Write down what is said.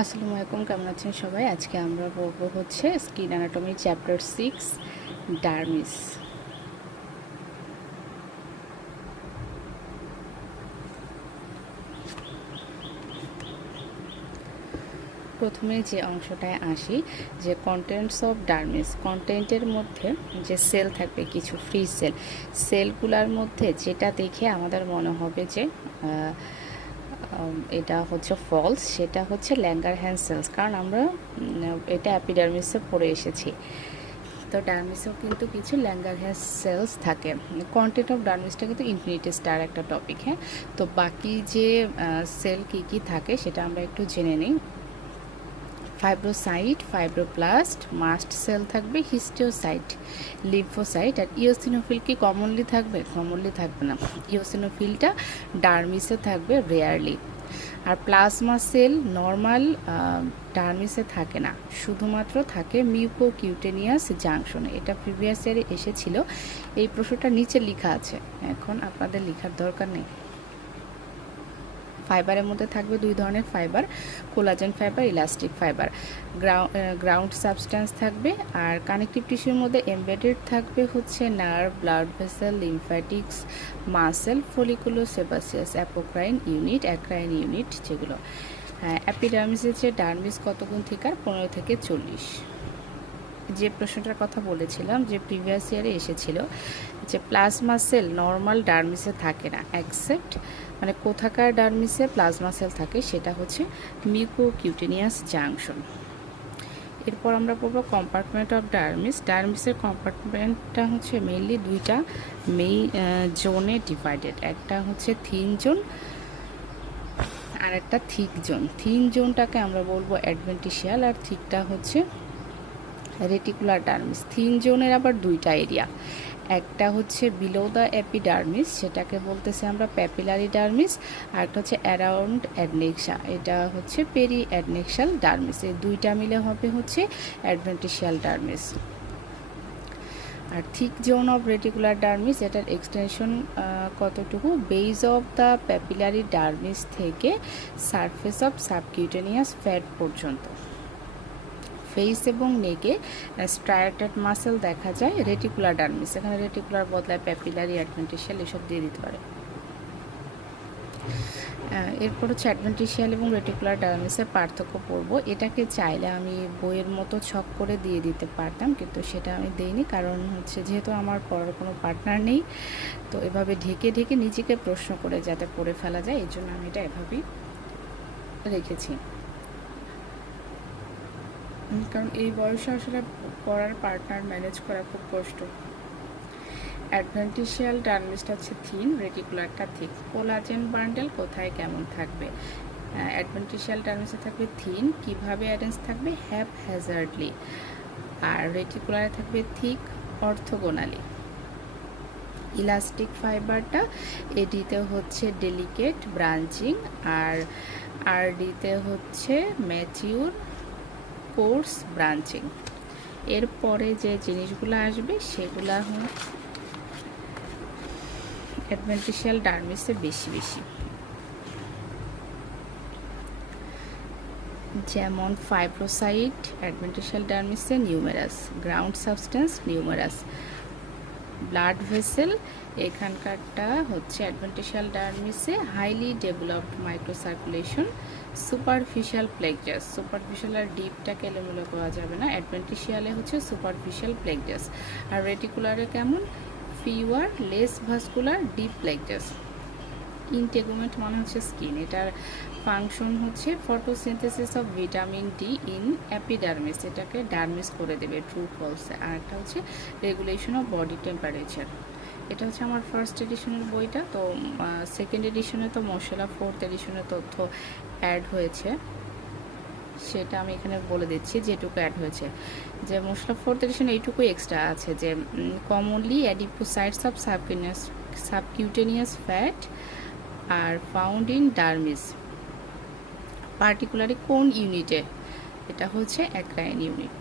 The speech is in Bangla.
আসসালামু আলাইকুম, কেমন আছেন সবাই? আজকে আমরা পড়বো হচ্ছে স্কিন অ্যানাটমি চ্যাপ্টার 6 ডার্মিস। প্রথমে যে অংশটায় আসি, যে কন্টেন্টস অফ ডার্মিস, কন্টেন্টের মধ্যে যে সেল থাকবে, কিছু ফ্রি সেলগুলোর মধ্যে যেটা দেখে আমাদের মনে হবে যে এটা হচ্ছে ফলস, সেটা হচ্ছে ল্যাঙ্গারহ্যান্স সেলস, কারণ আমরা এটা অ্যাপিডার্মিসে পড়ে এসেছি। তো ডার্মিসেও কিন্তু কিছু ল্যাঙ্গারহ্যান্স সেলস থাকে। কন্টেন্ট অফ ডার্মিসটা কিন্তু ইনফিনিটি স্টার একটা টপিক। হ্যাঁ, তো বাকি যে সেল কী কী থাকে সেটা আমরা একটু জেনে নিই। ফাইব্রোসাইট, ফাইব্রোপ্লাস্ট, মাস্ট সেল থাকবে, হিস্টিওসাইট, লিম্ফোসাইট। আর ইওসিনোফিল কি কমনলি থাকবে? কমনলি থাকবে না। ইওসিনোফিলটা ডার্মিসে থাকবে রেয়ারলি। আর প্লাজমা সেল নর্মাল ডার্মিসে থাকে না, শুধুমাত্র থাকে মিউকোকিউটেনিয়াস জাংশনে। এটা প্রিভিয়াস ইয়ারে এসেছিল, এই প্রশ্নটা নিচে লেখা আছে, এখন আপনাদের লেখার দরকার নেই। ফাইবারের মধ্যে থাকবে দুই ধরনের fibre, collagen fibre, elastic fibre. Ground substance থাকবে। আর কানেকটিভ টিস্যুর মধ্যে এমবেডেড থাকবে হচ্ছে nerve, blood vessel, lymphatics, muscle, folliculo sebaceous, apocrine unit, eccrine unit যেগুলো। অ্যাপিডার্মিসের যে ডার্মিস কত গুণ থিকার? 15 থেকে 40। যে প্রশ্নটার কথা বলেছিলাম যে প্রিভিয়াস ইয়ারে এসেছিল, যে প্লাজমা সেল নর্মাল ডার্মিসে থাকে না, অ্যাকসেপ্ট মানে কোথাকার ডার্মিসে প্লাজমা সেল থাকে, সেটা হচ্ছে মিউকোকিউটেনিয়াস জাংশন। এরপর আমরা পড়বো কম্পার্টমেন্ট অফ ডার্মিস। ডার্মিসের কম্পার্টমেন্টটা হচ্ছে মেইনলি দুইটা জোনে ডিভাইডেড, একটা হচ্ছে থিন জোন আর একটা থিক জোন। থিন জোনটাকে আমরা বলবো অ্যাডভেন্টিশিয়াল, আর থিকটা হচ্ছে রেটিকুলার ডার্মিস। থিন জোনের আবার দুইটা এরিয়া, একটা হচ্ছে বিলো দ্য এপিডার্মিস, সেটাকে বলতেছে আমরা প্যাপিলারি ডার্মিস, আর একটা হচ্ছে অ্যারাউন্ড অ্যাডনেক্সা, এটা হচ্ছে পেরি অ্যাডনেক্সাল ডার্মিস। এই দুইটা মিলে হবে হচ্ছে অ্যাডভেন্টিশিয়াল ডার্মিস। আর thick zone of reticular dermis, এটার এক্সটেনশন কতটুকু? Base of the papillary dermis থেকে সারফেস অফ সাবকিউটেনিয়াস ফ্যাট পর্যন্ত। ফেস এবং নেকে স্ট্রায়াটেড মাসেল দেখা যায় রেটিকুলার ডার্মিস, এখানে রেটিকুলার বদলায় প্যাপিলারি, অ্যাডভেন্টিশিয়াল এসব দিয়ে দিতে পারে। এরপর হচ্ছে অ্যাডভেন্টিশিয়াল এবং রেটিকুলার ডার্মিসের পার্থক্য পড়ব। এটাকে চাইলে আমি বইয়ের মতো ছক করে দিয়ে দিতে পারতাম, কিন্তু সেটা আমি দেইনি, কারণ হচ্ছে যেহেতু আমার পড়ার কোনো পার্টনার নেই, তো এভাবে ঢেকে ঢেকে নিজেকে প্রশ্ন করে যাতে পড়ে ফেলা যায়, এই জন্য আমি এটা এভাবেই রেখেছি। কারণ এই বয়সে আসলে পড়ার পার্টনার ম্যানেজ করা খুব কষ্ট। অ্যাডভেন্টিশিয়াল ডার্মিসটা হচ্ছে থিন, রেটিকুলারটা থিক। কোলাজেন বান্ডেল কোথায় কেমন থাকবে? অ্যাডভেন্টিশিয়াল ডার্মিসে থাকবে থিন, কিভাবে অ্যারেঞ্জ থাকবে? হ্যাপ হ্যাজার্ডলি। আর রেটিকুলারে থাকবে থিক, অর্থোগোনালি। ইলাস্টিক ফাইবারটা এডিতে হচ্ছে ডেলিকেট ব্রাঞ্চিং, আর আরডিতে হচ্ছে ম্যাচিউর কোর্স ব্রাঞ্চিং। এরপরে যে জিনিসগুলো আসবে সেগুলো অ্যাডভেন্টিশিয়াল ডার্মিসে বেশি বেশি, যেমন ফাইব্রোসাইট অ্যাডভেন্টিশিয়াল ডার্মিসে numerous, ground substance numerous, blood vessel এখানকারটা হচ্ছে অ্যাডভেন্টিশিয়াল ডার্মিসে highly developed microcirculation, superficial plexus, superficial আর ডিপটাকে এলোমেলো করা যাবে না, অ্যাডভেন্টিশিয়ালে হচ্ছে সুপারফিশিয়াল প্লেকজাস। আর রেটিকুলারে কেমন? Fewer, less vascular, deep plexus. Integument মানে হচ্ছে স্কিন, এটার ফাংশন হচ্ছে photosynthesis of vitamin D in epidermis, এটাকে ডার্মিস করে দেবে, ট্রু ফলস। আর একটা হচ্ছে রেগুলেশন অফ বডি টেম্পারেচার। এটা হচ্ছে আমার ফার্স্ট এডিশনের বইটা, তো সেকেন্ড এডিশনে তো মশলা ফোর্থ এডিশনের তথ্য অ্যাড হয়েছে, সেটা আমি এখানে বলে দিচ্ছি যেটুকু অ্যাড হয়েছে। যে মশলা ফোর্থ এডিশনে এইটুকু এক্সট্রা আছে, যে commonly adipocytes of subcutaneous fat are found in dermis, particularly কোন ইউনিটে? এটা হচ্ছে অ্যাক্রাইন ইউনিট।